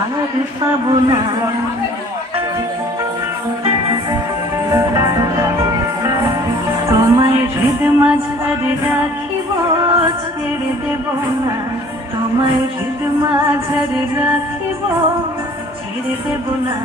আর পাবো না। তোমায় হৃদ মাঝারে রাখিব, ছেড়ে দেব না। তোমায় হৃদ মাঝারে রাখিব, ছেড়ে দেব না।